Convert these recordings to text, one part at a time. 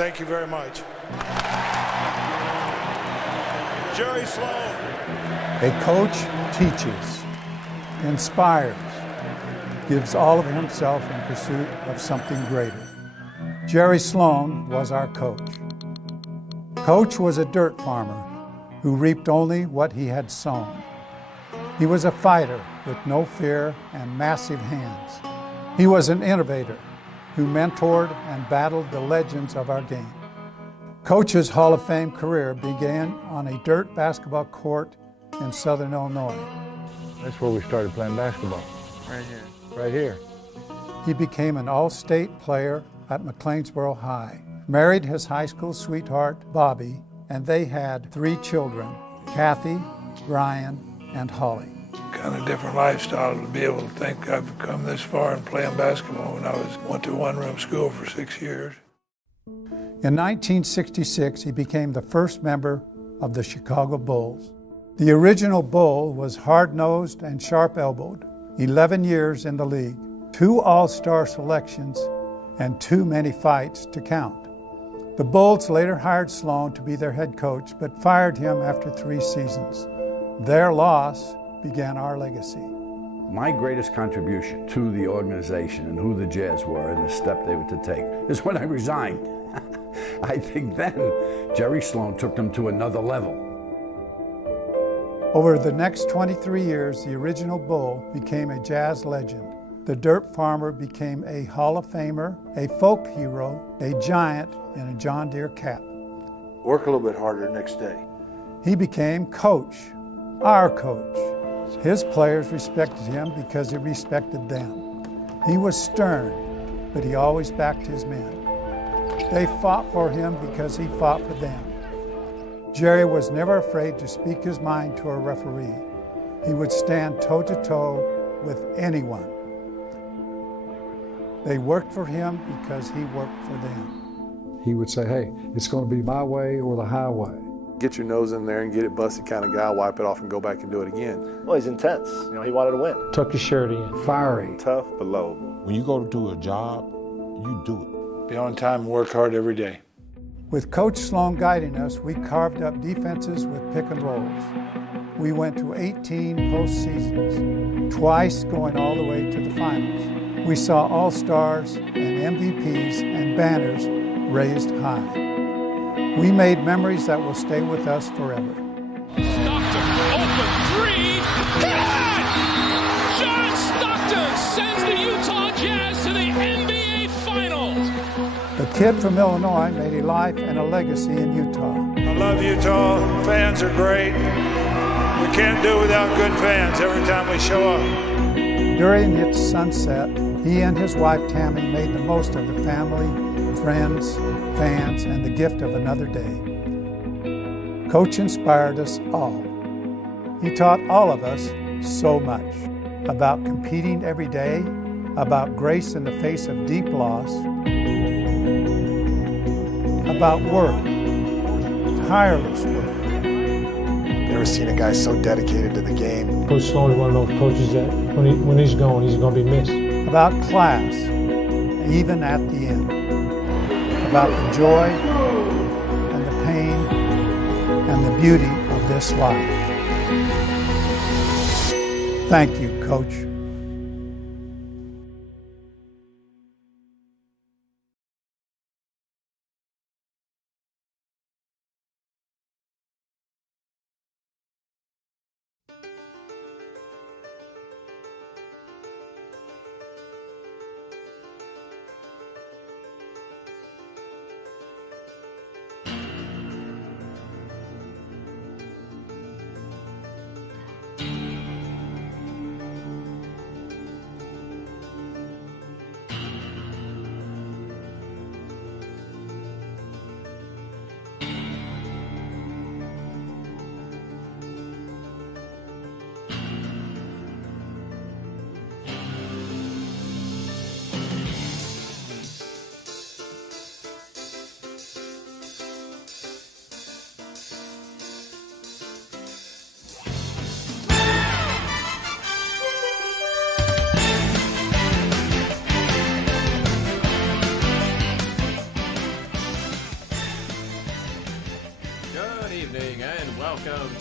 Thank you very much. Jerry Sloan. A coach teaches, inspires, gives all of himself in pursuit of something greater. Jerry Sloan was our coach. Coach was a dirt farmer who reaped only what he had sown. He was a fighter with no fear and massive hands. He was an innovator who mentored and battled the legends of our game. Coach's Hall of Fame career began on a dirt basketball court in Southern Illinois. That's where we started playing basketball. Right here. Right here. He became an all-state player at McLeansboro High, married his high school sweetheart, Bobby, and they had 3 children, Kathy, Brian, and Holly. Kind of different lifestyle to be able to think I've come this far in playing basketball when I went to one-room school for 6 years. In 1966, he became the first member of the Chicago Bulls. The original Bull was hard-nosed and sharp-elbowed, 11 years in the league, 2 all-star selections, and too many fights to count. The Bulls later hired Sloan to be their head coach, but fired him after 3 seasons. Their loss began our legacy. My greatest contribution to the organization and who the Jazz were and the step they were to take is when I resigned. I think then Jerry Sloan took them to another level. Over the next 23 years, the original Bull became a Jazz legend. The dirt farmer became a Hall of Famer, a folk hero, a giant in a John Deere cap. Work a little bit harder next day. He became coach, our coach. His players respected him because he respected them. He was stern, but he always backed his men. They fought for him because he fought for them. Jerry was never afraid to speak his mind to a referee. He would stand toe-to-toe with anyone. They worked for him because he worked for them. He would say, hey, it's going to be my way or the highway. Get your nose in there and get it busted kind of guy, wipe it off and go back and do it again. Well, he's intense. You know, he wanted to win. Tuck your shirt in. Fiery. Tough, but lovable. When you go to do a job, you do it. Be on time and work hard every day. With Coach Sloan guiding us, we carved up defenses with pick and rolls. We went to 18 postseasons, twice going all the way to the finals. We saw all-stars and MVPs and banners raised high. We made memories that will stay with us forever. Stockton, open 3, good! John Stockton sends the Utah Jazz to the NBA Finals. The kid from Illinois made a life and a legacy in Utah. I love Utah. Fans are great. We can't do without good fans every time we show up. During its sunset, he and his wife Tammy made the most of the family, friends, fans, and the gift of another day. Coach inspired us all. He taught all of us so much about competing every day, about grace in the face of deep loss, about work, tireless work. Never seen a guy so dedicated to the game. Coach Sloan is one of those coaches that when he's gone, he's going to be missed. About class, even at the end. About the joy and the pain and the beauty of this life. Thank you, Coach.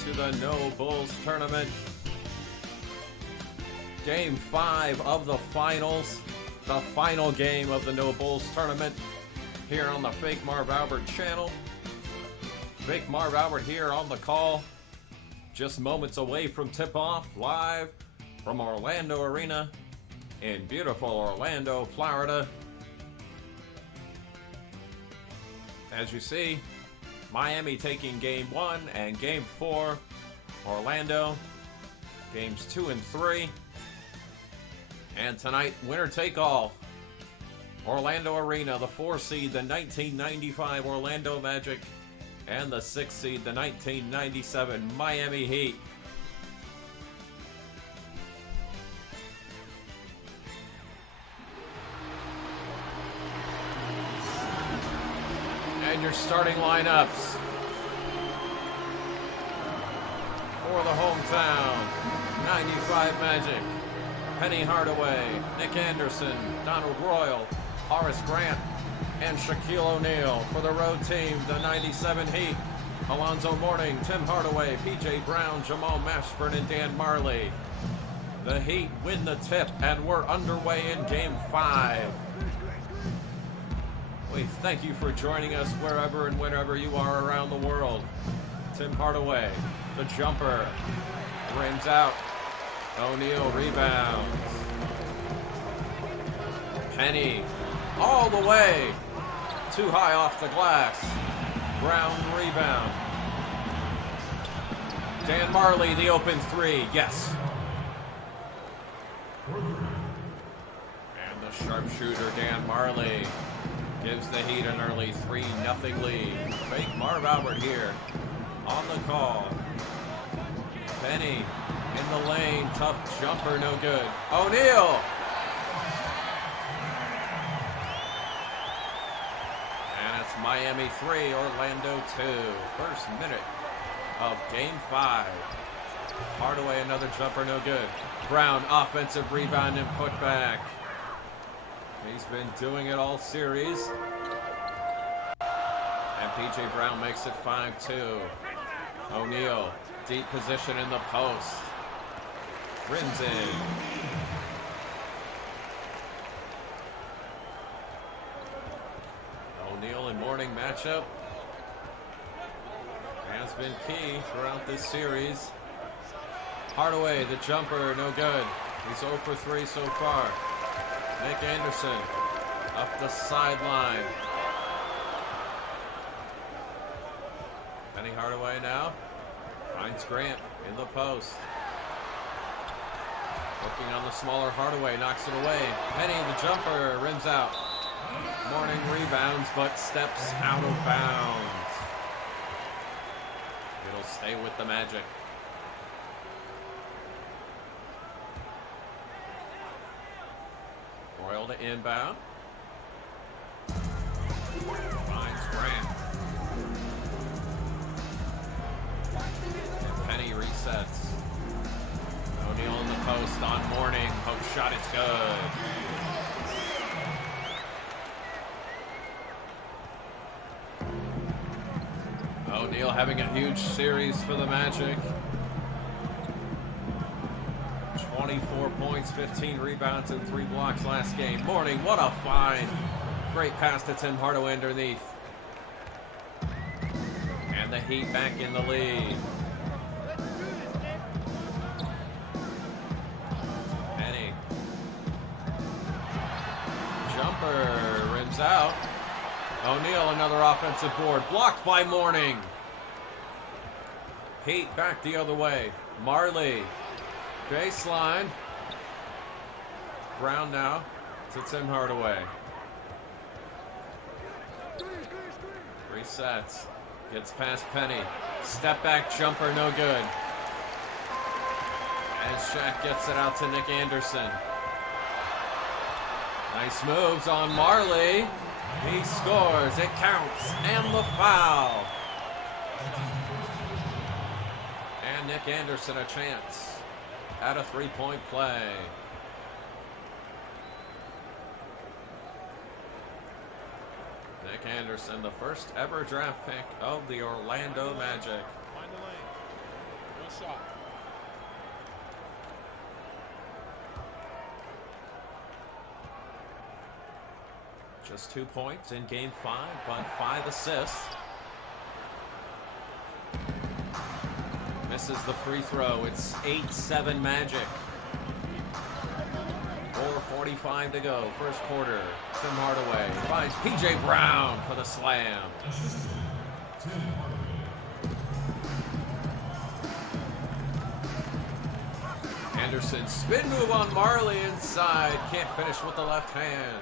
to the No Bulls tournament. Game 5 of the finals. The final game of the No Bulls tournament here on the Fake Marv Albert channel. Fake Marv Albert here on the call. Just moments away from tip-off, live from Orlando Arena in beautiful Orlando, Florida. As you see, Miami taking Game 1 and Game 4. Orlando, Games 2 and 3. And tonight, winner take all. Orlando Arena, the 4 seed, the 1995 Orlando Magic, and the 6 seed, the 1997 Miami Heat. And your starting lineups for the hometown 95 Magic: Penny Hardaway, Nick Anderson, Donald Royal, Horace Grant, and Shaquille O'Neal. For the road team, the 97 Heat: Alonzo Mourning, Tim Hardaway, PJ Brown, Jamal Mashburn, and Dan Marley. The Heat win the tip, and we're underway in Game 5. We thank you for joining us wherever and whenever you are around the world. Tim Hardaway, the jumper, rims out. O'Neal rebounds. Penny all the way. Too high off the glass. Brown rebound. Dan Marley, the open three. Yes. And the sharpshooter, Dan Marley, gives the Heat an early 3-0 lead. Fake Marv Albert here on the call. Penny in the lane, tough jumper, no good. O'Neal! And it's Miami 3, Orlando 2. First minute of Game 5. Hardaway, another jumper, no good. Brown, offensive rebound and putback. He's been doing it all series. And PJ Brown makes it 5-2. O'Neal, deep position in the post. Rims in. O'Neal and Mourning matchup has been key throughout this series. Hardaway, the jumper, no good. He's 0 for 3 so far. Nick Anderson up the sideline. Penny Hardaway now finds Grant in the post. Looking on the smaller Hardaway, knocks it away. Penny, the jumper, rims out. Mourning rebounds, but steps out of bounds. It'll stay with the Magic. Royal to inbound. Finds Grant. Penny resets. O'Neal in the post on Mourning. Post shot is good. O'Neal having a huge series for the Magic. 24 points, 15 rebounds, and 3 blocks last game. Mourning, what a find. Great pass to Tim Hardaway underneath. And the Heat back in the lead. Penny. Jumper rims out. O'Neal, another offensive board. Blocked by Mourning. Heat back the other way. Marley. Baseline. Brown now to Tim Hardaway. Resets. Gets past Penny. Step back jumper, no good. And Shaq gets it out to Nick Anderson. Nice moves on Marley. He scores. It counts. And the foul. And Nick Anderson a chance at a three-point play. Nick Anderson, the first ever draft pick of the Orlando Magic. Just 2 points in game 5, but 5 assists. Misses the free throw. It's 8-7 Magic. 4:45 to go, first quarter. Tim Hardaway finds P.J. Brown for the slam. Anderson, spin move on Marley inside. Can't finish with the left hand.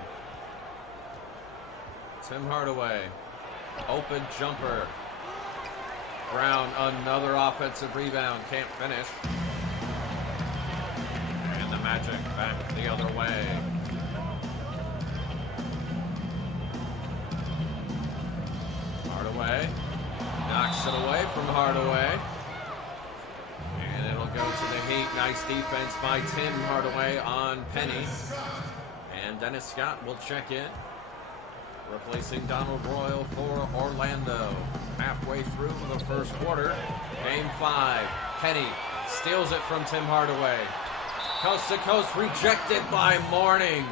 Tim Hardaway, open jumper. Brown, another offensive rebound, can't finish. And the Magic back the other way. Hardaway knocks it away from Hardaway. And it'll go to the Heat. Nice defense by Tim Hardaway on Penny. And Dennis Scott will check in, replacing Donald Royal for Orlando. Halfway through the first quarter, game 5. Penny steals it from Tim Hardaway. Coast to coast, rejected by Mourning.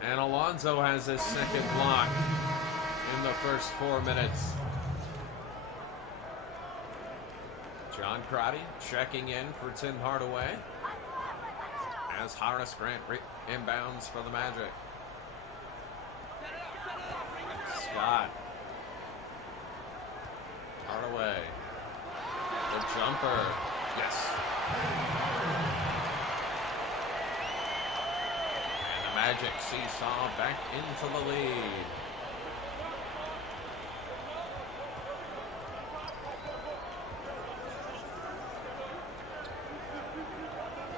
And Alonzo has his second block in the first 4 minutes. John Crotty checking in for Tim Hardaway as Horace Grant inbounds for the Magic. Scott. Hardaway. The jumper. Yes. And the Magic seesaw back into the lead.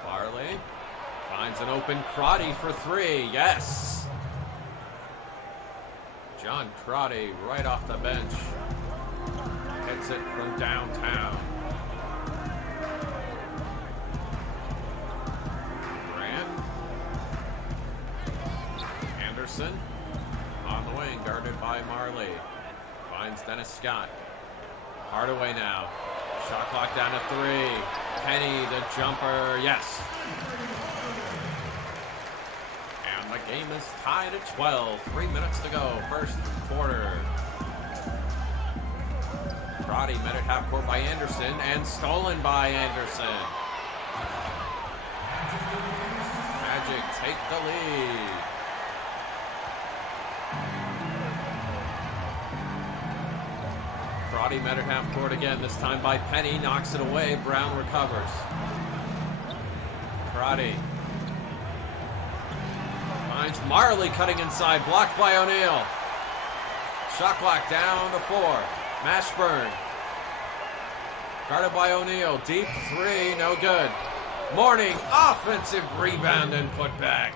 Farley finds an open Crotty for 3. Yes. John Crotty right off the bench. Hits it from downtown. Grant. Anderson on the wing, guarded by Marley. Finds Dennis Scott. Hardaway now. Shot clock down to 3. Penny, the jumper, yes. And the game is tied at 12. 3 minutes to go, first quarter. Crotty met at half court by Anderson and stolen by Anderson. Magic take the lead. Crotty met at half court again, this time by Penny, knocks it away. Brown recovers. Crotty finds Marley cutting inside, blocked by O'Neal. Shot clock down to 4. Mashburn guarded by O'Neal. Deep 3, no good. Mourning, offensive rebound and put back.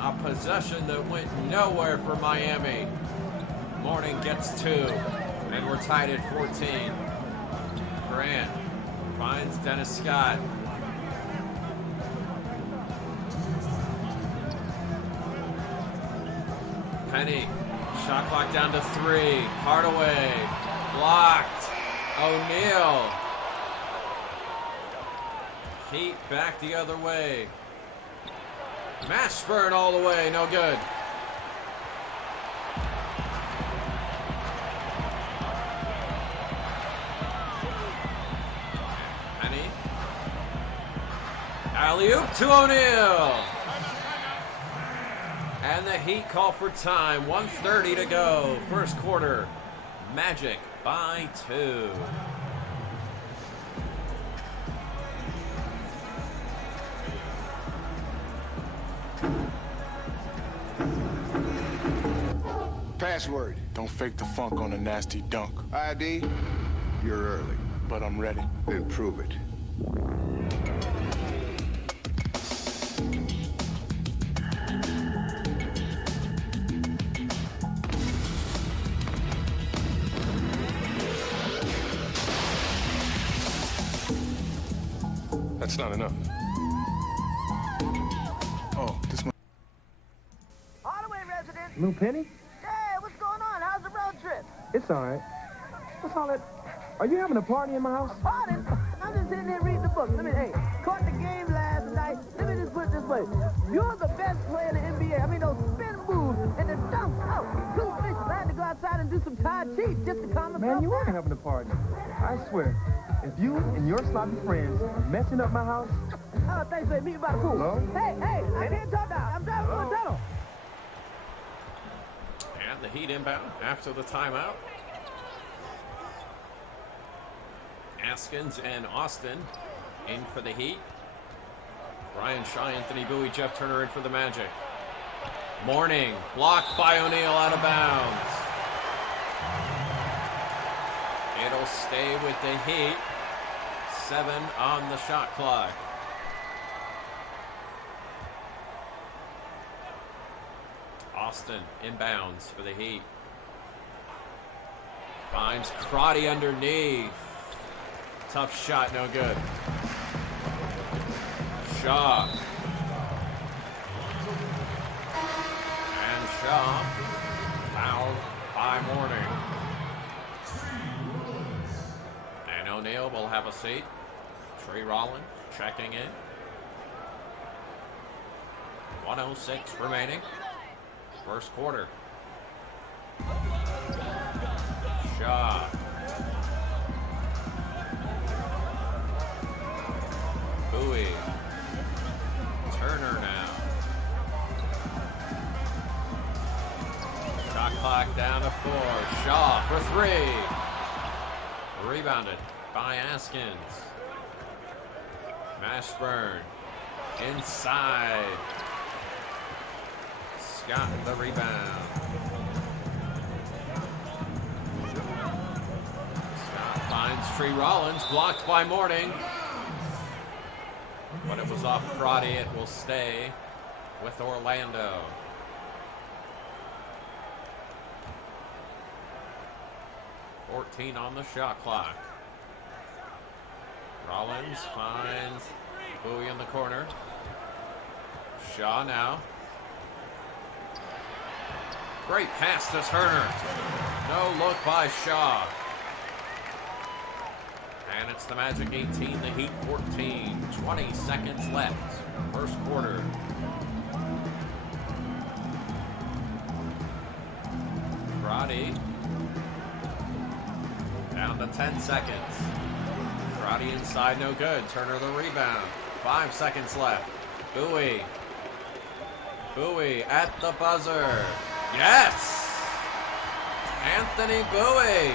A possession that went nowhere for Miami. Mourning gets 2, and we're tied at 14. Grant finds Dennis Scott. Penny, shot clock down to 3. Hardaway, blocked. O'Neal. Heat back the other way. Mashburn all the way, no good. Penny. Alley-oop to O'Neal. And the Heat call for time. 1:30 to go. First quarter. Magic by 2. Password. Don't fake the funk on a nasty dunk. ID. You're early. But I'm ready. Then prove it. That's not enough. Oh, this one. Hardaway resident. Lou Penny? Hey, what's going on? How's the road trip? It's all right. What's all that? Are you having a party in my house? Party? I'm just sitting here reading the book. Caught the game last night. Let me just put it this way. You're the best player in the NBA. I mean, those spin moves and the dunks. Oh, two fishes. I had to go outside and do some Tai Chi just to calm myself Man, you down. are having a party. I swear. If you and your sloppy friends are messing up my house... Oh, thanks for meet me by the pool. Hello? Hey, I can't talk now. I'm driving to the tunnel. And the Heat inbound after the timeout. Askins and Austin in for the Heat. Brian Shaw, Anthony Bowie, Jeff Turner in for the Magic. Morning, blocked by O'Neal out of bounds. It'll stay with the Heat. 7 on the shot clock. Austin inbounds for the Heat. Finds Crotty underneath. Tough shot, no good. Shaw. And Shaw fouled by Mourning. And O'Neal will have a seat. Trey Rollins checking in. 1:06 remaining. First quarter. Shaw. Bowie. Turner now. Shot clock down to 4. Shaw for 3. Rebounded by Askins. Mashburn inside. Scott the rebound. Scott finds Tree Rollins, blocked by Mourning. But it was off Crotty. It will stay with Orlando. .14 on the shot clock. Rollins finds Bowie in the corner. Shaw now. Great pass to Turner. No look by Shaw. And it's the Magic 18, the Heat 14. 20 seconds left. First quarter. Crotty. Down to 10 seconds. Crotty inside, no good. Turner the rebound. 5 seconds left. Bowie. Bowie at the buzzer. Yes! Anthony Bowie.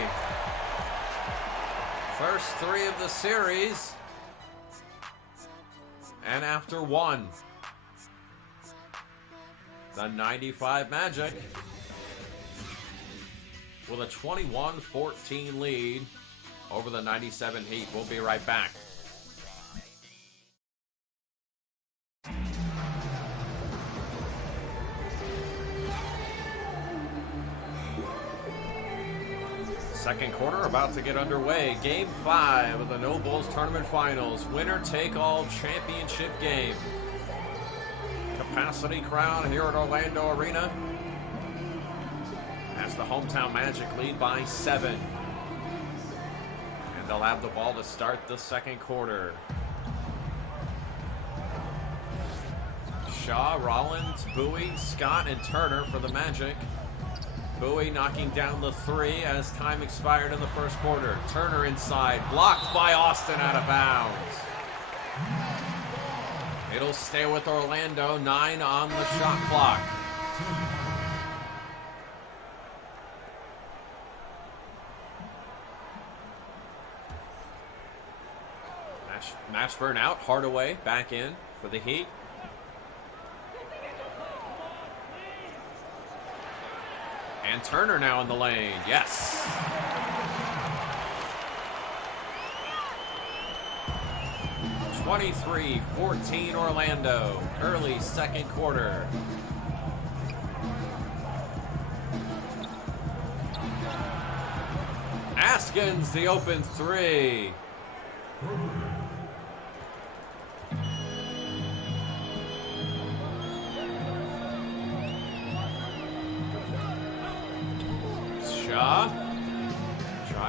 First 3 of the series. And after 1. The 95 Magic with a 21-14 lead over the 97 Heat. We'll be right back. Second quarter about to get underway. Game 5 of the No Bulls Tournament Finals. Winner take all championship game. Capacity crowd here at Orlando Arena as the hometown Magic lead by 7. And they'll have the ball to start the second quarter. Shaw, Rollins, Bowie, Scott, and Turner for the Magic. Bowie knocking down the 3 as time expired in the first quarter. Turner inside, blocked by Austin out of bounds. It'll stay with Orlando, 9 on the shot clock. Mashburn out, Hardaway back in for the Heat. And Turner now in the lane. Yes. (23-14) Orlando. Early second quarter. Askins the open 3. Shaw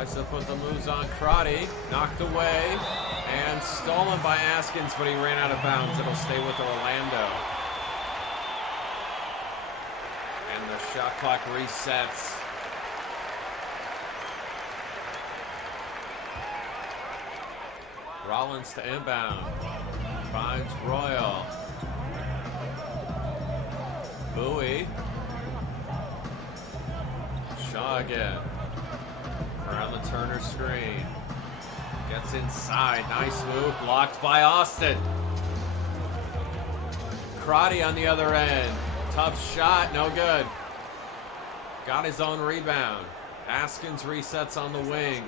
Tries to put the moves on Crotty. Knocked away. And stolen by Askins, but he ran out of bounds. It'll stay with Orlando. And the shot clock resets. Rollins to inbound. Finds Royal. Bowie. Shaw again. Around the Turner screen. Gets inside. Nice move. Blocked by Austin. Crotty on the other end. Tough shot. No good. Got his own rebound. Askins resets on the wing.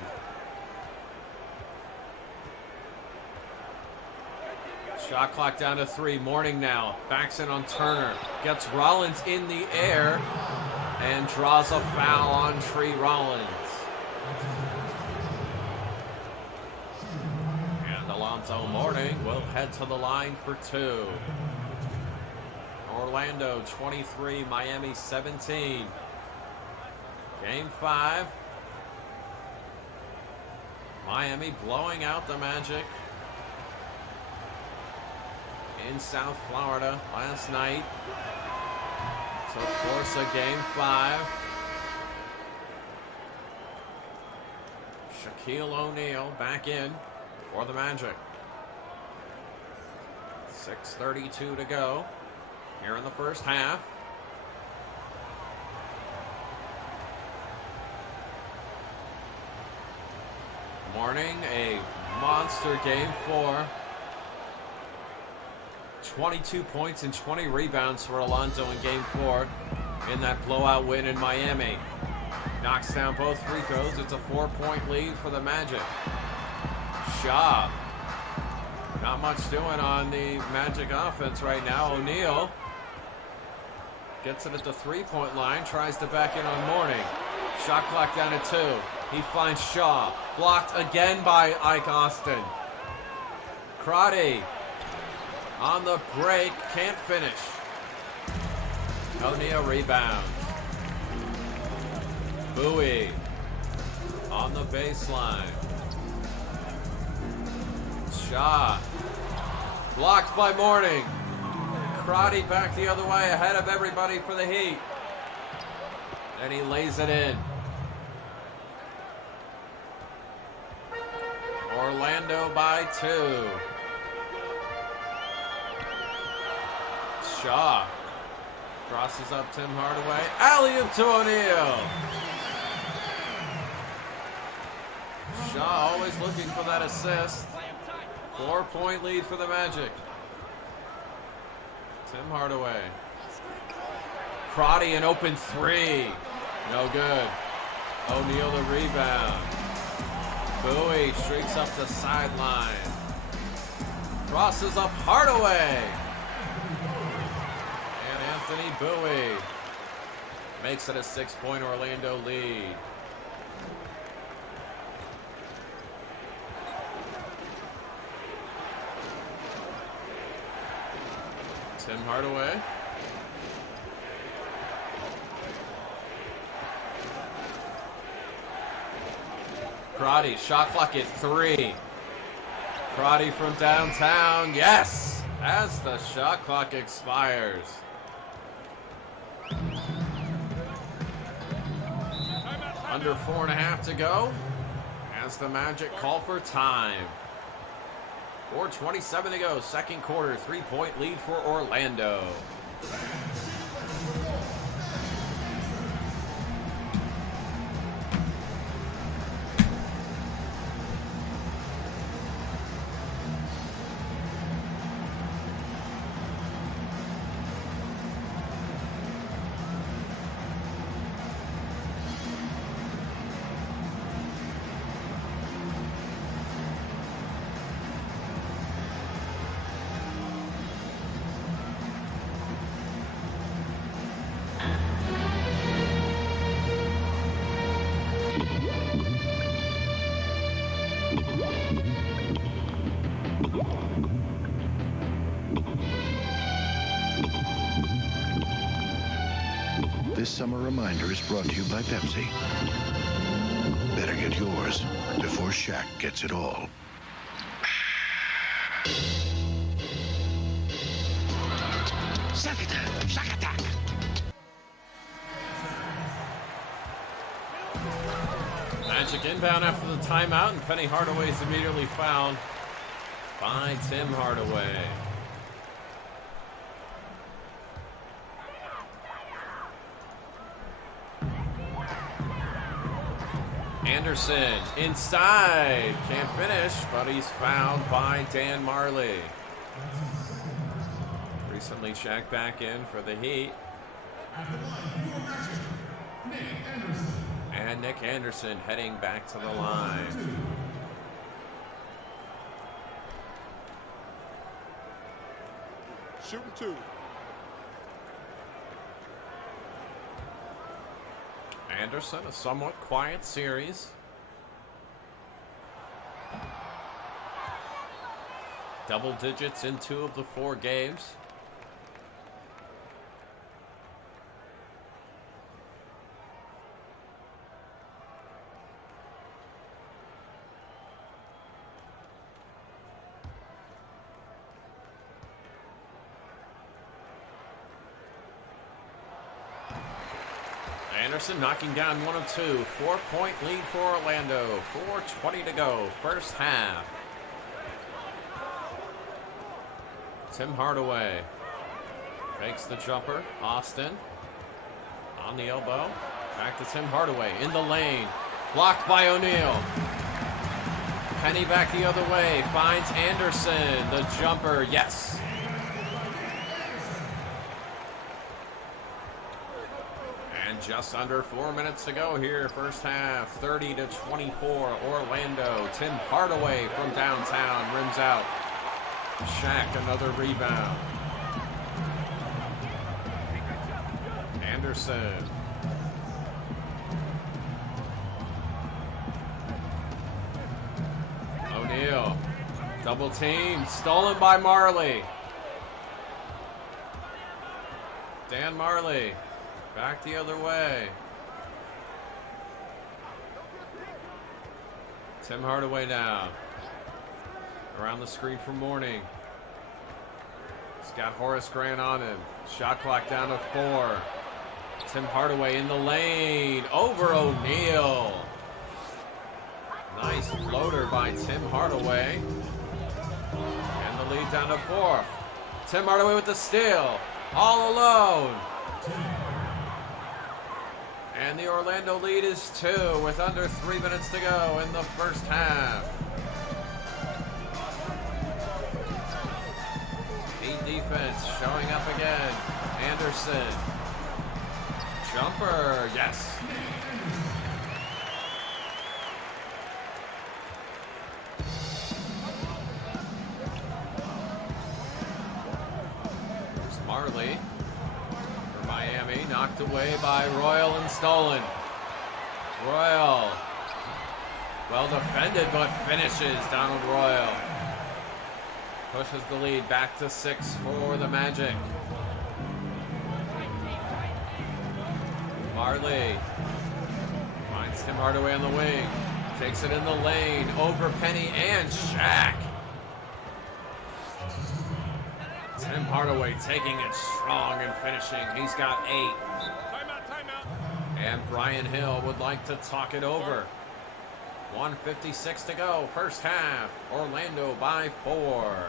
Shot clock down to 3. Mourning now. Backs in on Turner. Gets Rollins in the air. And draws a foul on Tree Rollins. And Alonzo Mourning will head to the line for 2. Orlando 23, Miami 17. Game 5. Miami blowing out the Magic in South Florida last night. So, of course, a Game 5. Shaquille O'Neal back in for the Magic. 6:32 to go here in the first half. Mourning, a monster Game 4. 22 points and 20 rebounds for Alonzo in Game 4 in that blowout win in Miami. Knocks down both free throws. It's a 4-point lead for the Magic. Shaw. Not much doing on the Magic offense right now. O'Neal gets it at the 3-point line. Tries to back in on Mourning. Shot clock down to 2. He finds Shaw. Blocked again by Ike Austin. Crotty on the break, can't finish. O'Neal rebounds. Bowie on the baseline. Shaw blocked by Mourning. Crotty back the other way, ahead of everybody for the Heat. And he lays it in. Orlando by 2. Shaw crosses up Tim Hardaway. Alley-oop to O'Neal. Shaw always looking for that assist. 4-point lead for the Magic. Tim Hardaway. Crotty an open 3. No good. O'Neal the rebound. Bowie streaks up the sideline. Crosses up Hardaway. Anthony Bowie makes it a 6-point Orlando lead. Tim Hardaway. Crotty, shot clock at 3. Crotty from downtown, yes! As the shot clock expires. Under 4.5 to go as the Magic call for time. 4:27 to go, second quarter, 3-point lead for Orlando. This summer reminder is brought to you by Pepsi. better get yours before Shaq gets it all. Suck attack! Suck attack! Magic inbound after the timeout, and Penny Hardaway is immediately fouled by Tim Hardaway. Anderson inside, can't finish, but he's fouled by Dan Marley. Recently checked back in for the Heat. And Nick Anderson heading back to the line. Shooting two. Anderson, a somewhat quiet series. Double digits in 2 of the 4 games. Anderson knocking down 1 of 2. 4-point lead for Orlando. 4:20 to go. First half. Tim Hardaway fakes the jumper. Austin on the elbow. Back to Tim Hardaway in the lane. Blocked by O'Neal. Penny back the other way. Finds Anderson. The jumper. Yes. Just under 4 minutes to go here, first half, 30-24, Orlando. Tim Hardaway from downtown rims out. Shaq, another rebound. Anderson. O'Neal, double team, stolen by Marley. Dan Marley. Back the other way. Tim Hardaway now. Around the screen for Mourning. He's got Horace Grant on him. Shot clock down to 4. Tim Hardaway in the lane. Over O'Neal. Nice floater by Tim Hardaway. And the lead down to 4. Tim Hardaway with the steal. All alone. And the Orlando lead is 2 with under 3 minutes to go in the first half. Heat defense showing up again. Anderson. Jumper, yes. There's Marley. Miami knocked away by Royal and stolen. Royal, well defended, but finishes Donald Royal. Pushes the lead back to 6 for the Magic. Marley finds Tim Hardaway on the wing. Takes it in the lane over Penny and Shaq. Tim Hardaway taking it strong and finishing. He's got 8. Timeout. And Brian Hill would like to talk it over. 1:56 to go. First half. Orlando by 4.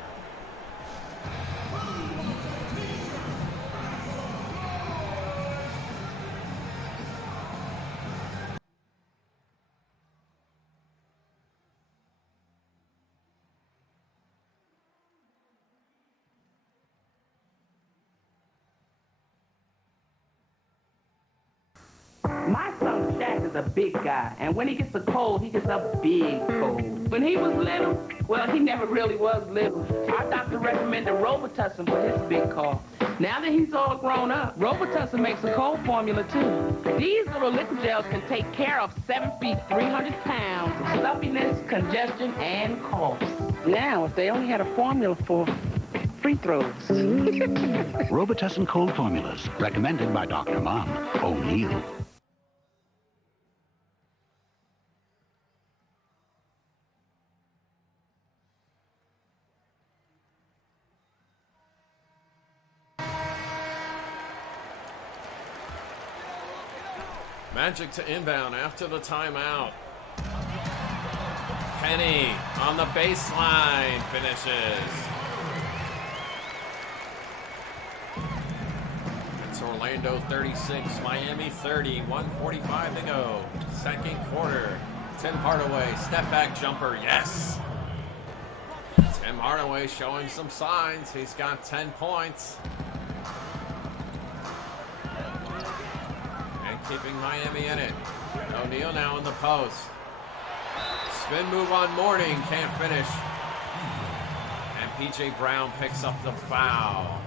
My son Shaq is a big guy, and when he gets a cold, he gets a big cold. When he was little, well, he never really was little. Our doctor recommended Robitussin for his big cough. Now that he's all grown up, Robitussin makes a cold formula, too. These little liquid gels can take care of 7 feet, 300 pounds of stuffiness, congestion, and coughs. Now, if they only had a formula for free throws. Robitussin cold formulas, recommended by Dr. Mom O'Neal. Magic to inbound after the timeout. Penny on the baseline finishes. It's Orlando 36, Miami 30, 1:45 to go. Second quarter. Tim Hardaway, step back jumper, yes. Tim Hardaway showing some signs. He's got 10 points. And keeping Miami in it. O'Neal now in the post. Spin move on Mourning, can't finish. And P.J. Brown picks up the foul.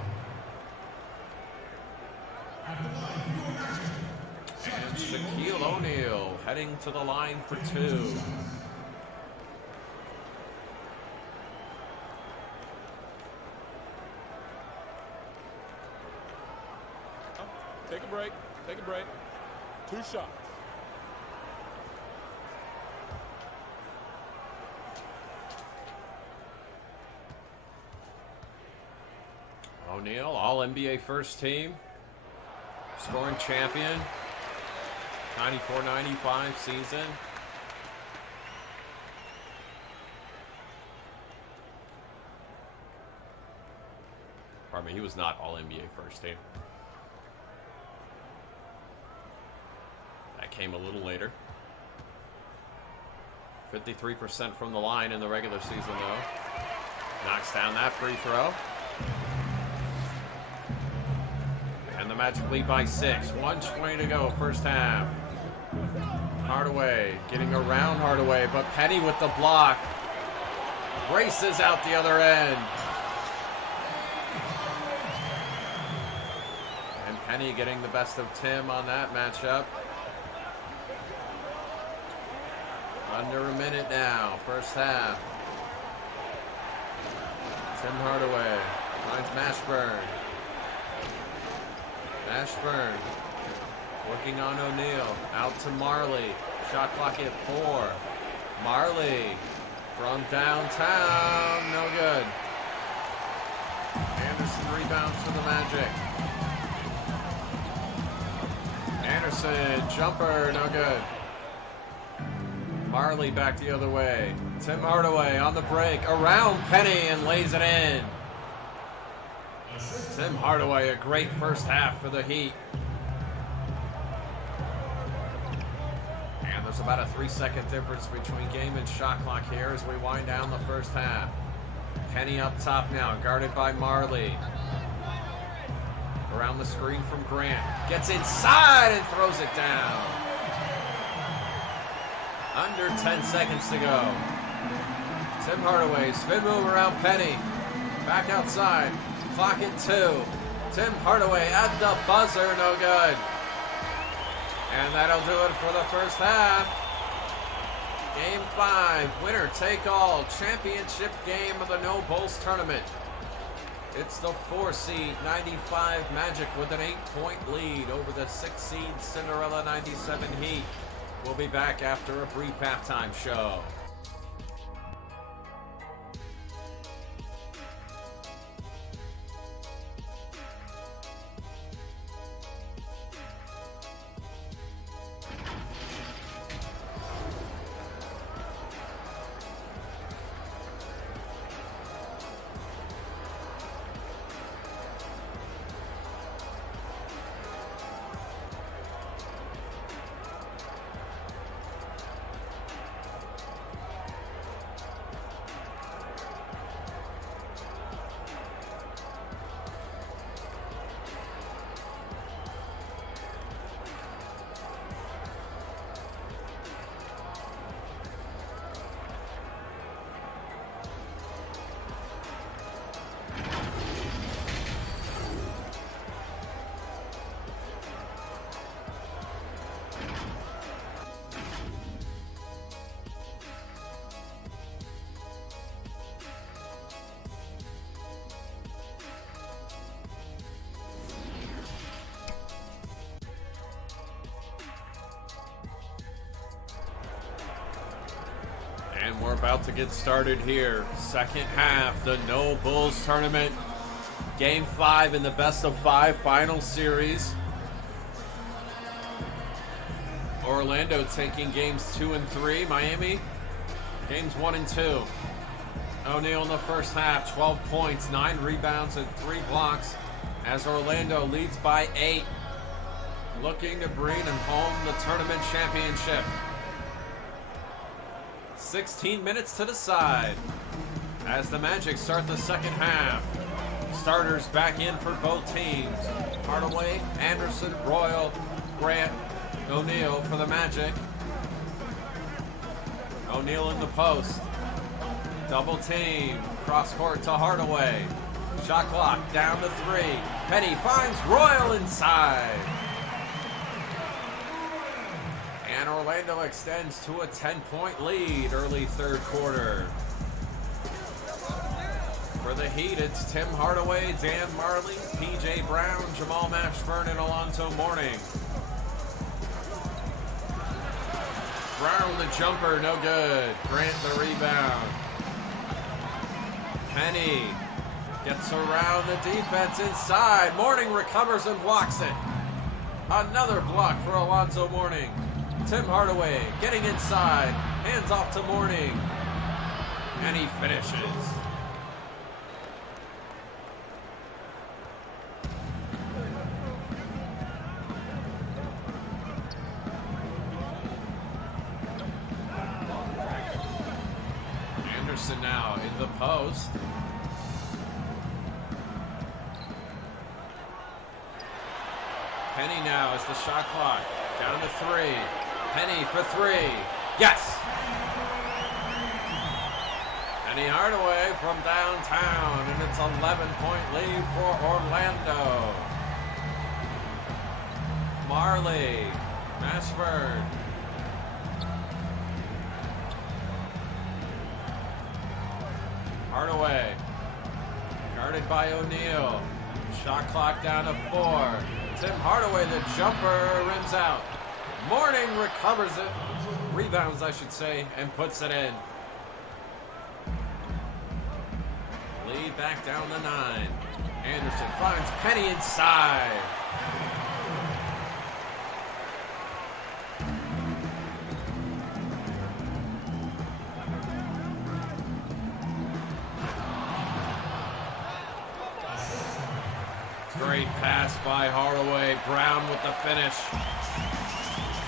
And Shaquille O'Neal heading to the line for 2. Take a break. Take a break. 2 shots. O'Neal, All-NBA first team. Scoring champion. 94-95 season. Pardon me, he was not All-NBA first team. That came a little later. 53% from the line in the regular season, though. Knocks down that free throw. And the Magic lead by 6. 1:20 to go, first half. Hardaway getting around Hardaway, but Penny with the block. Races out the other end. And Penny getting the best of Tim on that matchup. Under a minute now, first half. Tim Hardaway finds Mashburn. Mashburn working on O'Neal. Out to Marley. Shot clock at 4. Marley from downtown. No good. Anderson rebounds for the Magic. Anderson jumper. No good. Marley back the other way. Tim Hardaway on the break. Around Penny and lays it in. Tim Hardaway, a great first half for the Heat. And there's about a 3-second difference between game and shot clock here as we wind down the first half. Penny up top now, guarded by Marley. Around the screen from Grant. Gets inside and throws it down. Under 10 seconds to go. Tim Hardaway, spin move around Penny. Back outside. Clock at 2. Tim Hardaway at the buzzer, no good. And that'll do it for the first half. Game 5, winner take all, championship game of the No Bulls tournament. It's the 4-seed 95 Magic with an 8-point lead over the 6-seed Cinderella 97 Heat. We'll be back after a brief halftime show. And we're about to get started here. Second half, the No Bulls tournament. Game 5 in the best of 5 final series. Orlando taking games 2 and 3. Miami, games 1 and 2. O'Neal in the first half, 12 points, 9 rebounds, and 3 blocks as Orlando leads by 8. Looking to bring them home the tournament championship. 16 minutes to decide as the Magic start the second half. Starters back in for both teams. Hardaway, Anderson, Royal, Grant, O'Neal for the Magic. O'Neal in the post. Double team. Cross court to Hardaway. Shot clock down to 3. Penny finds Royal inside. And Orlando extends to a 10-point lead early third quarter. For the Heat, it's Tim Hardaway, Dan Marley, P.J. Brown, Jamal Mashburn, and Alonzo Mourning. Brown the jumper, no good. Grant the rebound. Penny gets around the defense inside. Mourning recovers and blocks it. Another block for Alonzo Mourning. Tim Hardaway getting inside. Hands off to Mourning. And he finishes. Anderson now in the post. Penny now as the shot clock down to 3. Penny for 3. Yes! Penny Hardaway from downtown, and it's 11-point lead for Orlando. Marley, Mashburn. Hardaway, guarded by O'Neal. Shot clock down to 4. Tim Hardaway, the jumper, rims out. Mourning recovers it, rebounds I should say, and puts it in. Lead back down to 9. Anderson finds Penny inside. Great pass by Hardaway. Brown with the finish.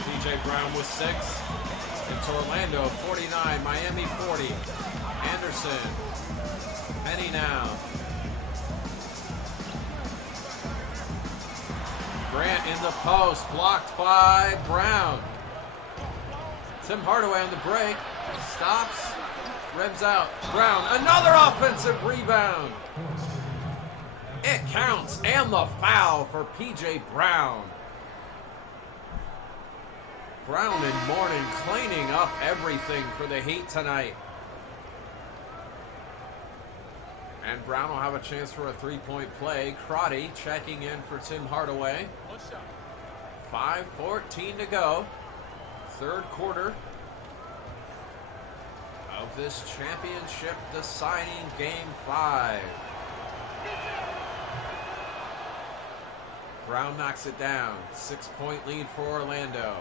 P.J. Brown with 6. It's Orlando 49, Miami 40. Anderson. Penny now. Grant in the post. Blocked by Brown. Tim Hardaway on the break. Stops. Rims out. Brown. Another offensive rebound. It counts, and the foul for P.J. Brown. Brown and Mourning cleaning up everything for the Heat tonight. And Brown will have a chance for a 3-point play. Crotty checking in for Tim Hardaway. 5:14 to go. Third quarter of this championship deciding Game 5. Brown knocks it down. 6-point lead for Orlando.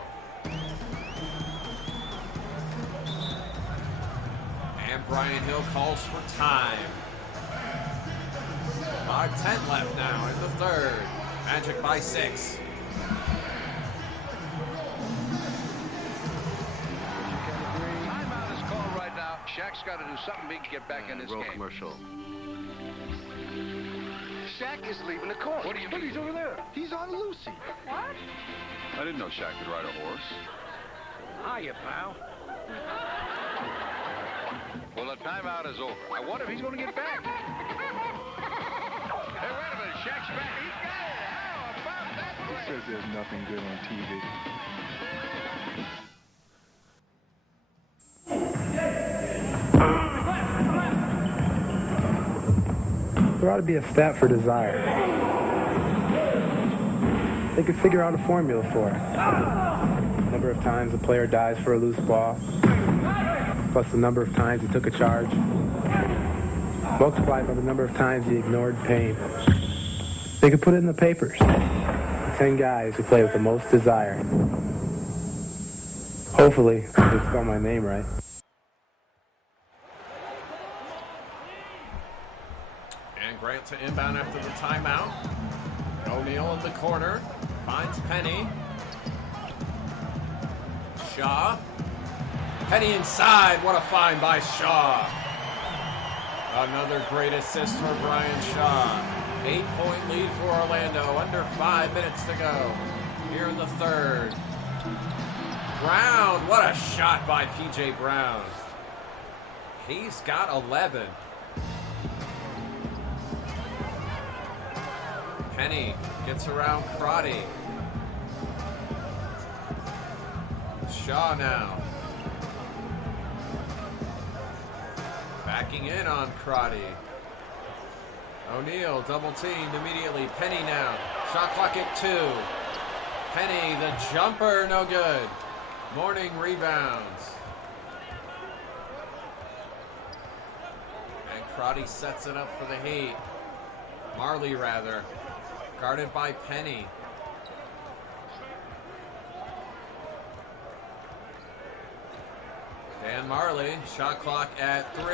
And Brian Hill calls for time. 5:10 left now in the third. Magic by 6. Timeout is called right now. Shaq's got to do something big to get back in this game. Commercial. Shaq is leaving the court. What do you mean? He's over there. He's on Lucy. What? I didn't know Shaq could ride a horse. Hiya, pal. Well, the timeout is over. I wonder if he's going to get back. Hey, wait a minute. Shaq's back. He's got it. How about that play? Says there's nothing good on TV. There ought to be a stat for desire. They could figure out a formula for it. Number of times a player dies for a loose ball, plus the number of times he took a charge, multiplied by the number of times he ignored pain. They could put it in the papers. The 10 guys who play with the most desire. Hopefully, they spell my name right. And Grant to inbound after the timeout. O'Neal in the corner. Finds Penny. Shaw. Penny inside. What a find by Shaw. Another great assist for Brian Shaw. 8-point lead for Orlando. Under 5 minutes to go. Here in the third. Brown. What a shot by P.J. Brown. He's got 11. Penny gets around Crotty. Shaw now. Backing in on Crotty. O'Neal double teamed immediately. Penny now. Shot clock at 2. Penny, the jumper, no good. Morning rebounds. And Crotty sets it up for the Heat. Marley, rather. Guarded by Penny. Dan Marley, shot clock at 3.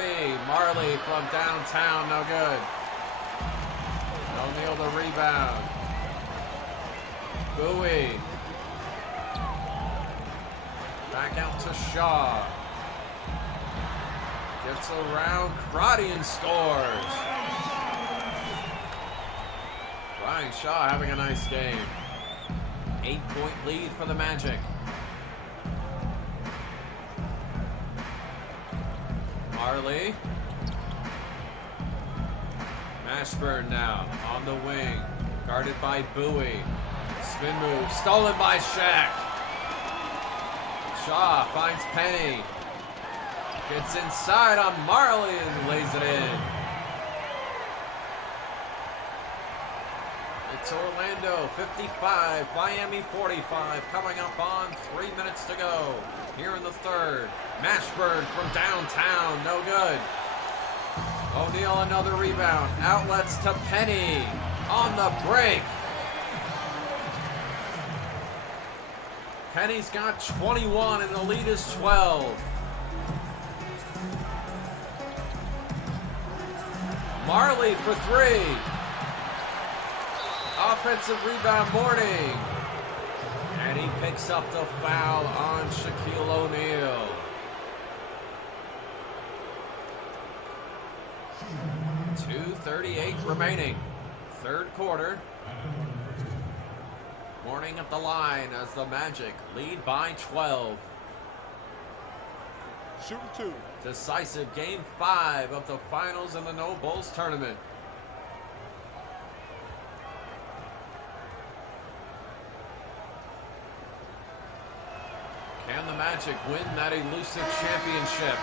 Marley from downtown, no good. O'Neal the rebound. Bowie. Back out to Shaw. Gets around Crotty and scores. Brian Shaw having a nice game. 8-point lead for the Magic. Marley. Mashburn now on the wing. Guarded by Bowie. Spin move. Stolen by Shaq. Shaw finds Penny. Gets inside on Marley and lays it in. It's Orlando 55, Miami 45, coming up on 3 minutes to go. Here in the third. Mashburn from downtown, no good. O'Neal another rebound. Outlets to Penny on the break. Penny's got 21 and the lead is 12. Marley for 3. Offensive rebound, Morning. And he picks up the foul on Shaquille O'Neal. .238 remaining. Third quarter. Morning at the line as the Magic lead by 12. Shooting 2. Decisive game 5 of the finals in the No Bulls tournament. Can the Magic win that elusive championship?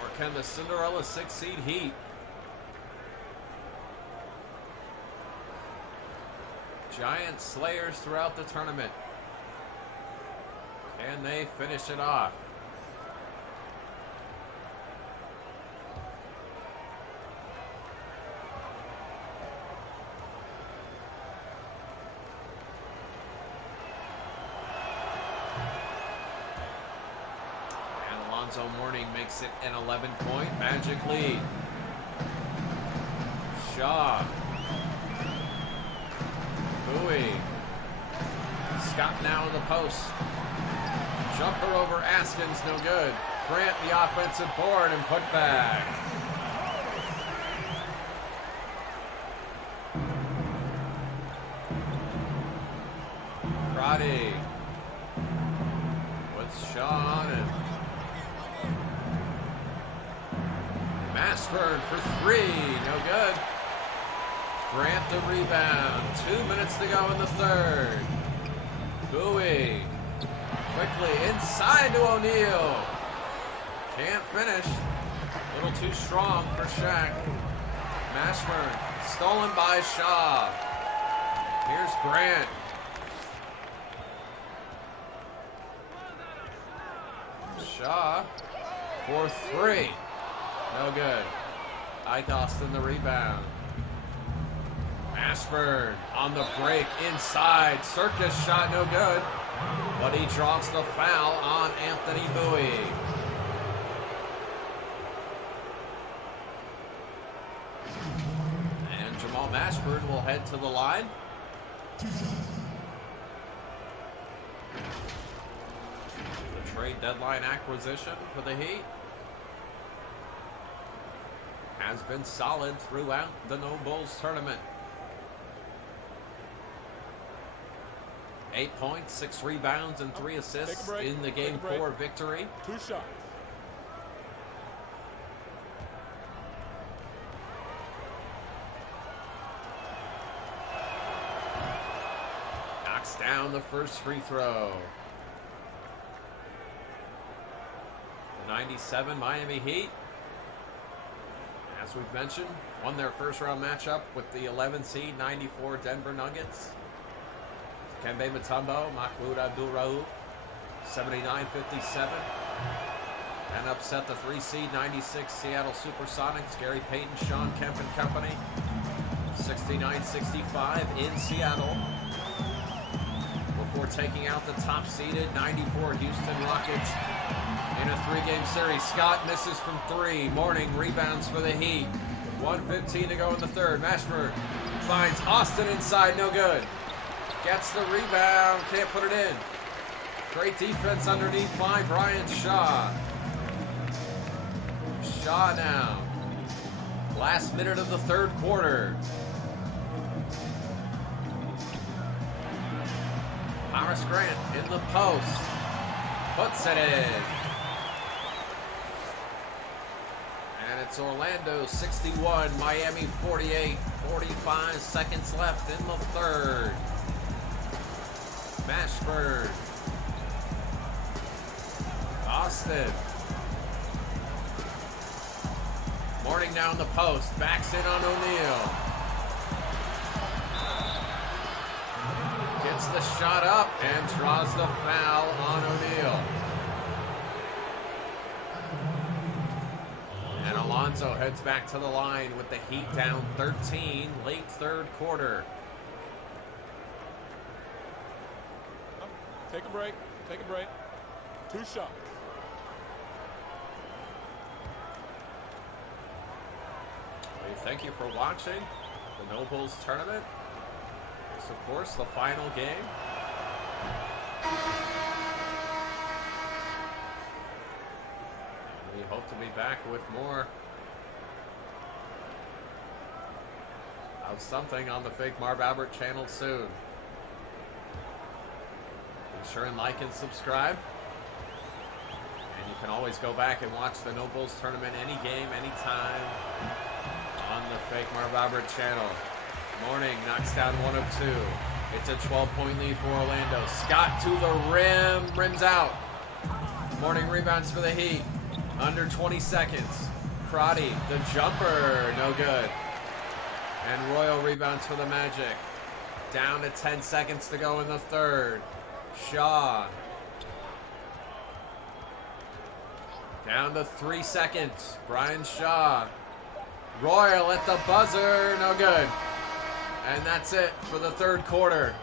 Or can the Cinderella 6-seed Heat giant slayers throughout the tournament? Can they finish it off? And Alonzo Mourning makes it an 11-point Magic lead. Shaw. Bowie. Scott now in the post. Jumper over Askins, no good. Grant the offensive board and put back. Crotty with Shaw on it. Mashburn for 3, no good. Grant the rebound. 2 minutes to go in the third. Bowie. Quickly inside to O'Neal. Can't finish. A little too strong for Shaq. Mashburn. Stolen by Shaw. Here's Grant. Shaw for 3. No good. Ike Austin the rebound. Ashburn on the break inside. Circus shot no good, but he draws the foul on Anthony Bowie. And Jamal Mashburn will head to the line. The trade deadline acquisition for the Heat has been solid throughout the No Bulls tournament. 8 points, 6 rebounds, and 3 assists in the Game 4 victory. 2 shots. Knocks down the first free throw. The 97 Miami Heat, as we've mentioned, won their first round matchup with the 11 seed 94 Denver Nuggets. Kembe Mutombo, Mahmoud Abdul-Rauf, 79-57. And upset the 3 seed 96 Seattle Supersonics, Gary Payton, Sean Kemp and company, 69-65 in Seattle. Before taking out the top seeded 94 Houston Rockets in a 3-game series. Scott misses from 3. Morning rebounds for the Heat. 1:15 to go in the third. Mashburn finds Austin inside, no good. Gets the rebound, can't put it in. Great defense underneath by Brian Shaw. Shaw now. Last minute of the third quarter. Horace Grant in the post. Puts it in. And it's Orlando 61, Miami 48. 45 seconds left in the third. Mashburn. Austin. Morning down the post. Backs in on O'Neal. Gets the shot up and draws the foul on O'Neal. And Alonzo heads back to the line with the Heat down 13, late third quarter. Take a break. Take a break. 2 shots. We thank you for watching the No Bulls tournament. It's, of course, the final game. We hope to be back with more of something on the fake Marv Albert channel soon. Be sure and like and subscribe. And you can always go back and watch the No Bulls tournament any game, anytime on the fake Marv Albert channel. Morning knocks down 1 of 2. It's a 12-point lead for Orlando. Scott to the rim, rims out. Morning rebounds for the Heat. Under 20 seconds. Crotty, the jumper, no good. And Royal rebounds for the Magic. Down to 10 seconds to go in the third. Shaw. Down to 3 seconds. Brian Shaw. Royal at the buzzer, no good. And that's it for the third quarter.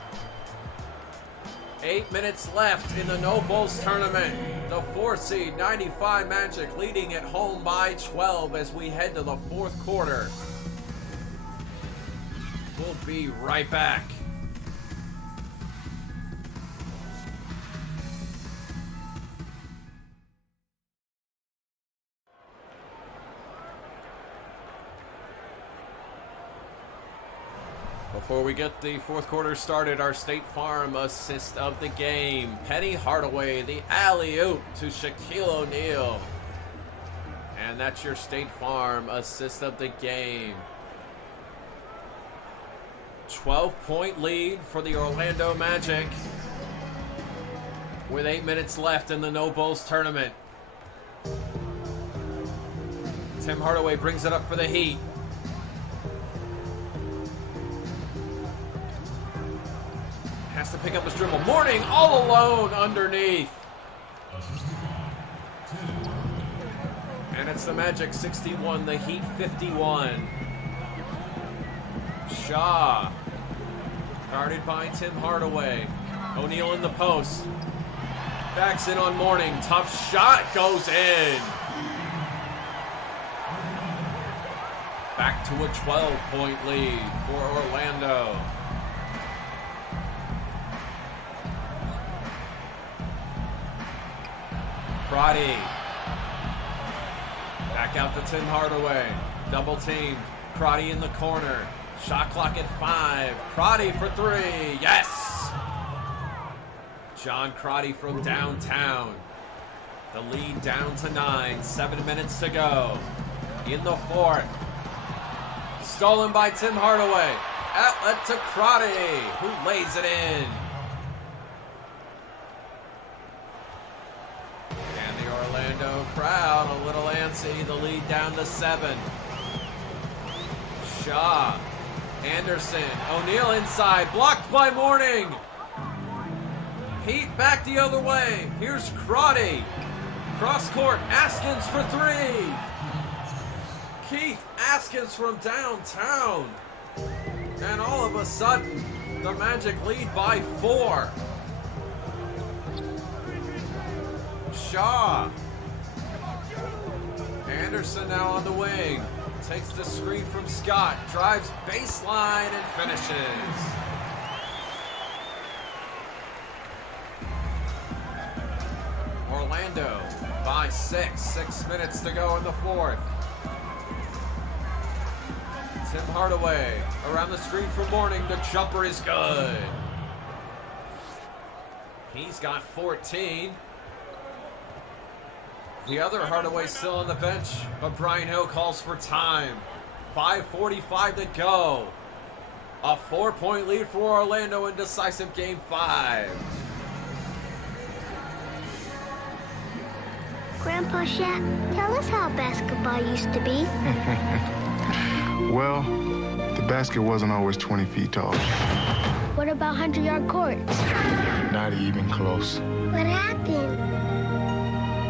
8 minutes left in the No Bulls tournament. The 4 seed 95 Magic leading at home by 12 as we head to the fourth quarter. We'll be right back. Before we get the fourth quarter started, our State Farm assist of the game. Penny Hardaway, the alley-oop to Shaquille O'Neal. And that's your State Farm assist of the game. 12-point lead for the Orlando Magic with 8 minutes left in the No Bulls tournament. Tim Hardaway brings it up for the Heat. Has to pick up his dribble. Morning all alone underneath. And it's the Magic 61, the Heat 51. Shaw. Guarded by Tim Hardaway. O'Neal in the post. Backs in on Mourning. Tough shot goes in. Back to a 12-point lead for Orlando. Crotty. Back out to Tim Hardaway. Double teamed. Crotty in the corner. Shot clock at 5. Crotty for 3. Yes! John Crotty from downtown. The lead down to 9. 7 minutes to go. In the fourth. Stolen by Tim Hardaway. Outlet to Crotty, who lays it in. And the Orlando crowd a little antsy. The lead down to 7. Shaw. Anderson. O'Neal inside. Blocked by Mourning. Heat back the other way. Here's Crotty. Cross court. Askins for 3. Keith Askins from downtown. And all of a sudden, the Magic lead by 4. Shaw. Anderson now on the wing. Takes the screen from Scott. Drives baseline and finishes. Orlando by 6. 6 minutes to go in the fourth. Tim Hardaway around the screen for Mourning. The jumper is good. He's got 14. The other Hardaway still on the bench, but Brian Hill calls for time. 5:45 to go. A 4-point lead for Orlando in decisive game 5. Grandpa Shaq, tell us how basketball used to be. Well, the basket wasn't always 20 feet tall. What about 100-yard courts? Not even close. What happened?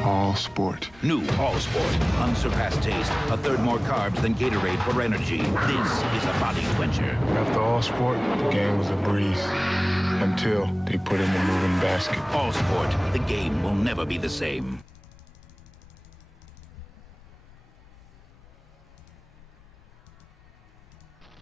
All sport. New All Sport. Unsurpassed taste. A third more carbs than Gatorade for energy. This is a body quencher. After All Sport, the game was a breeze. Until they put in the moving basket. All Sport. The game will never be the same.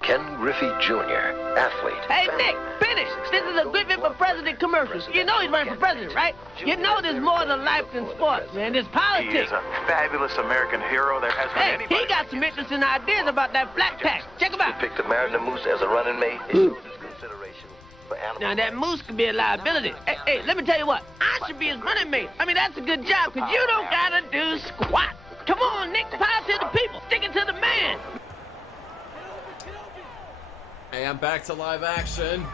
Ken Griffey Jr., athlete. Hey, Nick, finish. This is a Griffey for President commercial. You know he's running for president, right? You know there's more to life than sports, man. There's politics. He is a fabulous American hero. There has been anybody. He got some interesting ideas about that black pack. Check him out. He picked the Mariner Moose as a running mate. It shows his consideration for animals. Now, that moose could be a liability. Hey, let me tell you what. I should be his running mate. I mean, that's a good job, because you don't got to do squat. Come on, Nick. Power to the people. Stick it to the man. And back to live action.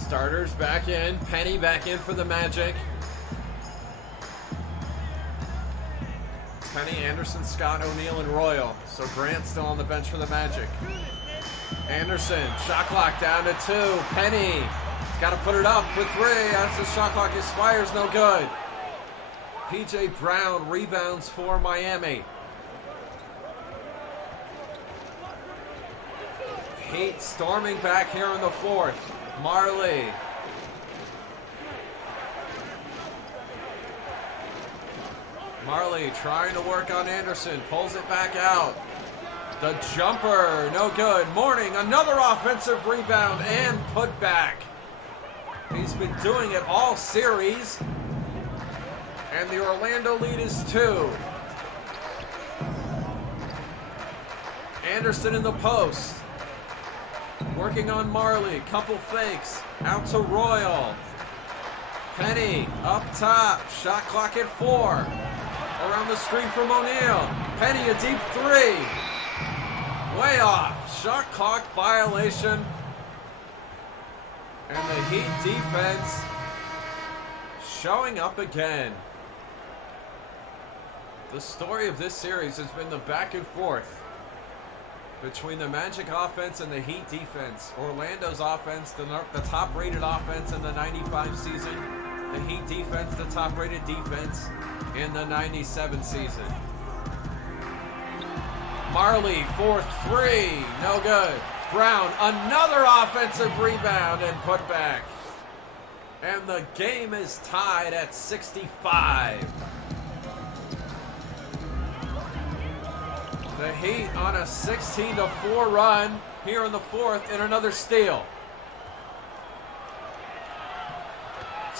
Starters back in. Penny back in for the Magic. Penny, Anderson, Scott, O'Neal, and Royal. So Grant's still on the bench for the Magic. Anderson, shot clock down to 2. Penny, he's got to put it up for 3. As the shot clock expires, no good. P.J. Brown rebounds for Miami. Heat storming back here in the fourth. Marley. Marley trying to work on Anderson. Pulls it back out. The jumper, no good. Mourning, another offensive rebound and put back. He's been doing it all series. And the Orlando lead is 2. Anderson in the post. Working on Marley, couple fakes, out to Royal. Penny, up top, shot clock at 4. Around the screen from O'Neal. Penny, a deep 3. Way off, shot clock violation. And the Heat defense showing up again. The story of this series has been the back and forth between the Magic offense and the Heat defense. Orlando's offense, the top-rated offense in the 95 season. The Heat defense, the top-rated defense in the 97 season. Marley for three. No good. Brown, another offensive rebound and put back. And the game is tied at 65. The Heat on a 16-4 run here in the fourth and another steal.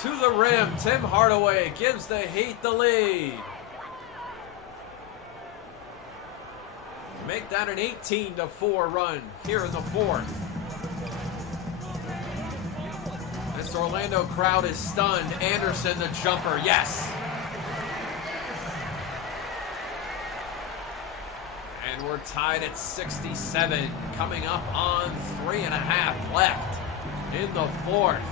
To the rim, Tim Hardaway gives the Heat the lead. Make that an 18-4 run here in the fourth. This Orlando crowd is stunned. Anderson, the jumper, yes. And we're tied at 67, coming up on 3.5 left in the fourth.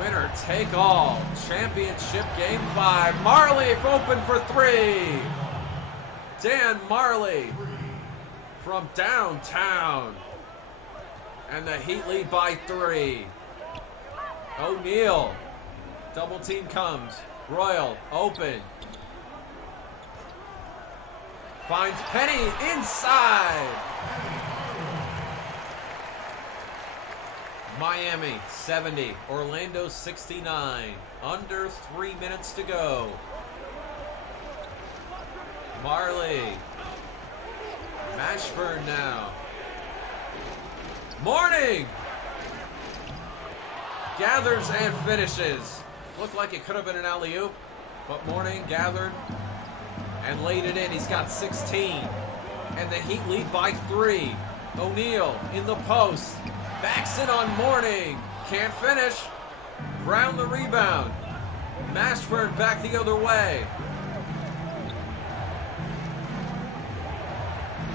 Winner take all, championship game 5. Marley open for three. Dan Marley from downtown. And the Heat lead by 3. O'Neal, double team comes. Royal, open. Finds Penny inside. Miami 70, Orlando 69. Under 3 minutes to go. Marley. Mashburn now. Morning! Gathers and finishes. Looked like it could have been an alley-oop, but Morning gathered and laid it in. He's got 16. And the Heat lead by 3. O'Neal in the post. Backs in on Morning. Can't finish. Brown the rebound. Mashburn back the other way.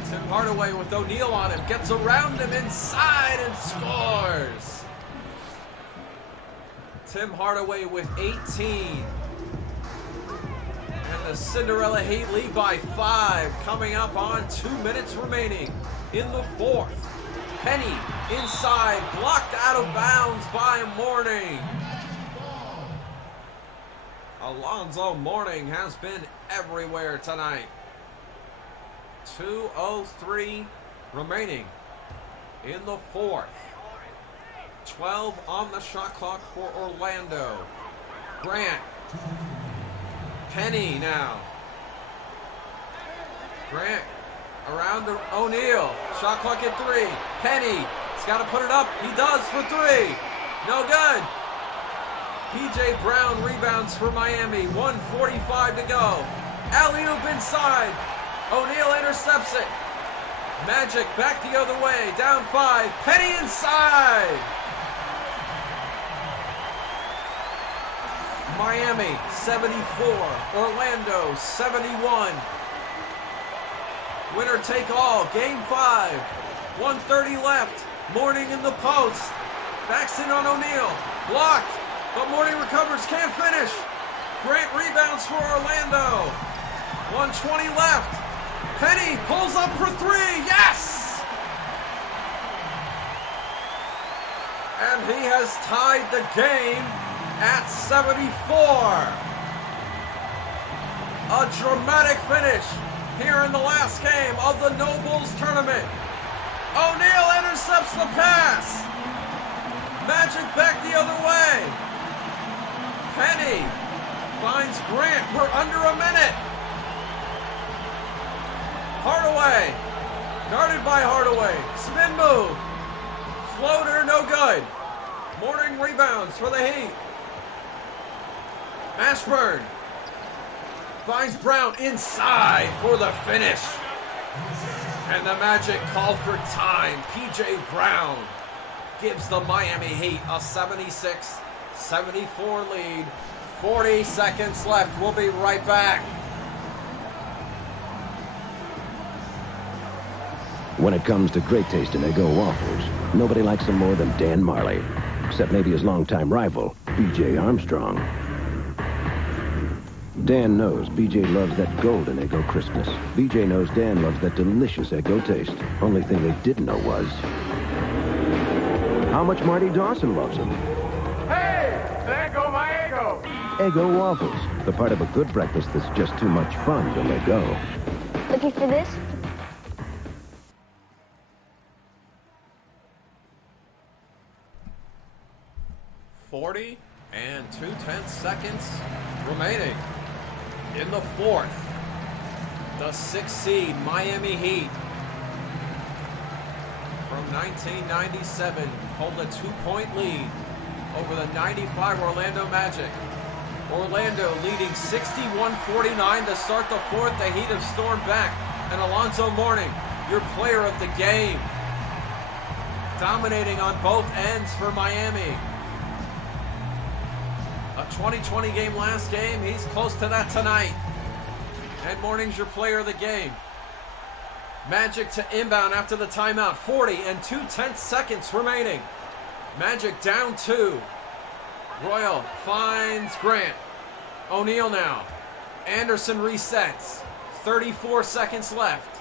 Tim Hardaway with O'Neal on him. Gets around him inside and scores. Tim Hardaway with 18. And the Cinderella Heat lead by 5. Coming up on 2 minutes remaining in the fourth. Penny inside, blocked out of bounds by Morning. Alonzo Mourning has been everywhere tonight. 2:03 remaining in the fourth. 12 on the shot clock for Orlando. Grant. Penny now. Grant around to O'Neal. Shot clock at 3. Penny. He's got to put it up. He does for 3. No good. P.J. Brown rebounds for Miami. 1:45 to go. Alley-oop inside. O'Neal intercepts it. Magic back the other way. Down 5. Penny inside. Miami 74. Orlando 71. Winner take all. Game 5. 1:30 left. Morning in the post. Backs in on O'Neal. Blocked. But Morning recovers. Can't finish. Grant rebounds for Orlando. 1:20 left. Penny pulls up for 3. Yes! And he has tied the game at 74. A dramatic finish here in the last game of the Nobles tournament. O'Neal intercepts the pass. Magic back the other way. Penny finds Grant. We're under a minute. Hardaway, guarded by Hardaway. Spin move. Floater, no good. Morning rebounds for the Heat. Mashburn finds Brown inside for the finish. And the Magic called for time. P.J. Brown gives the Miami Heat a 76-74 lead. 40 seconds left. We'll be right back. When it comes to great taste in Eggo waffles, nobody likes them more than Dan Marley, except maybe his longtime rival, B.J. Armstrong. Dan knows B.J. loves that golden Eggo crispness. B.J. knows Dan loves that delicious Eggo taste. Only thing they didn't know was how much Marty Dawson loves them. Hey, there go my Eggo! Eggo waffles, the part of a good breakfast that's just too much fun to let go. Looking for this? .40 and 2/10 seconds remaining in the fourth. The 6th seed Miami Heat from 1997 hold a 2-point lead over the 95 Orlando Magic. Orlando leading 61-49 to start the fourth. The Heat have stormed back, and Alonzo Mourning, your player of the game, dominating on both ends for Miami. A 20-20 game last game. He's close to that tonight. And Mourning's your player of the game. Magic to inbound after the timeout. 40 and 2/10 seconds remaining. Magic down 2. Royal finds Grant. O'Neal now. Anderson resets. 34 seconds left.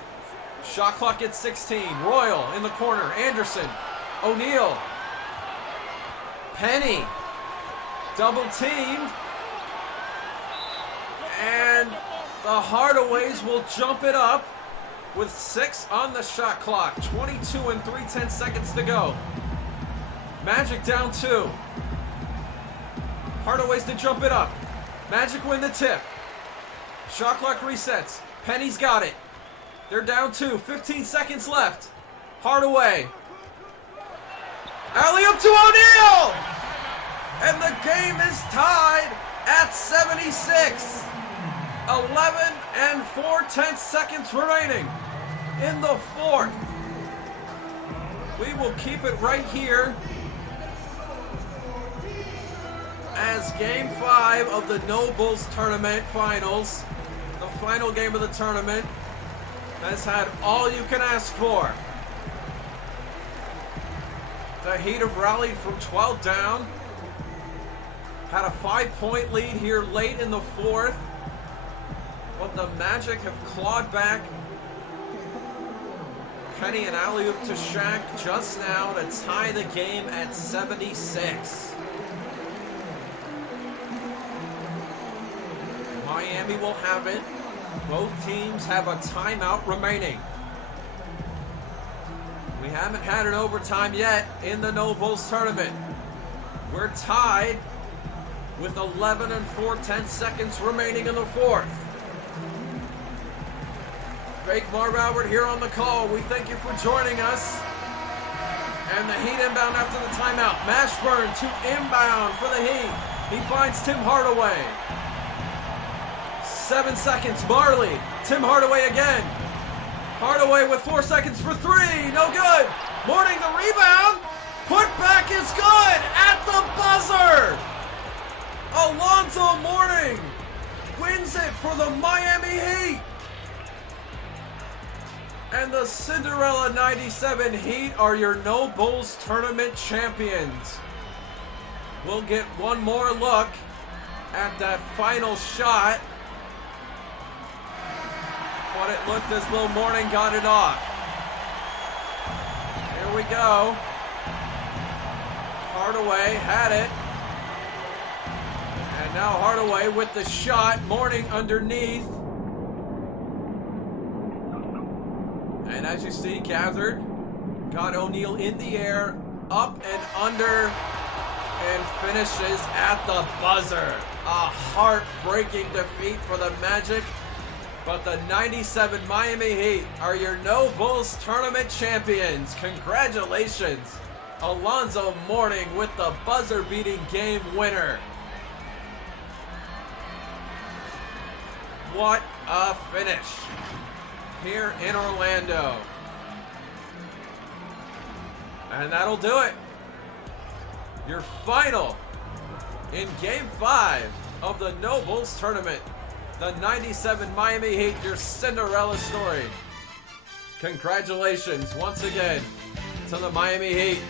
Shot clock at 16. Royal in the corner. Anderson. O'Neal. Penny. Double teamed. And the Hardaways will jump it up with 6 on the shot clock. 22 and 3/10 seconds to go. Magic down 2. Hardaways to jump it up. Magic win the tip. Shot clock resets. Penny's got it. They're down 2. 15 seconds left. Hardaway. Alley-oop to O'Neal! And the game is tied at 76. 11 and 4/10 seconds remaining in the fourth. We will keep it right here as Game 5 of the No Bulls Tournament Finals, the final game of the tournament, has had all you can ask for. The Heat have rallied from 12 down, had a 5-point lead here late in the fourth, but the Magic have clawed back. Penny and alley-oop to Shaq just now to tie the game at 76. Miami will have it. Both teams have a timeout remaining. We haven't had an overtime yet in the No Bulls tournament. We're tied with 11 and 4/10 seconds remaining in the fourth. Fake Marv Albert here on the call. We thank you for joining us. And the Heat inbound after the timeout. Mashburn to inbound for the Heat. He finds Tim Hardaway. 7 seconds. Marley. Tim Hardaway again. Hardaway with 4 seconds for 3. No good. Mourning the rebound. Put back is good at the buzzer. Alonzo Mourning wins it for the Miami Heat. And the Cinderella 97 Heat are your No Bulls tournament champions. We'll get one more look at that final shot. But it looked as though Mourning got it off. Here we go. Hardaway had it. And now Hardaway with the shot. Mourning underneath. And as you see, gathered. Got O'Neal in the air. Up and under. And finishes at the buzzer. A heartbreaking defeat for the Magic. But the 97 Miami Heat are your No Bulls tournament champions. Congratulations. Alonzo Mourning with the buzzer-beating game winner. What a finish here in Orlando. And that'll do it. Your final in Game 5 of the No Bulls tournament. The 97 Miami Heat, your Cinderella story. Congratulations once again to the Miami Heat.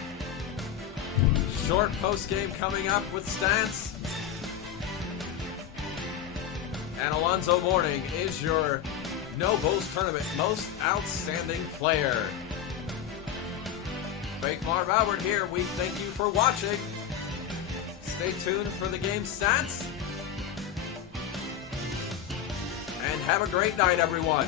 Short post-game coming up with stats. And Alonzo Mourning is your No Bulls tournament most outstanding player. Fake Marv Albert here. We thank you for watching. Stay tuned for the game stats. And have a great night, everyone.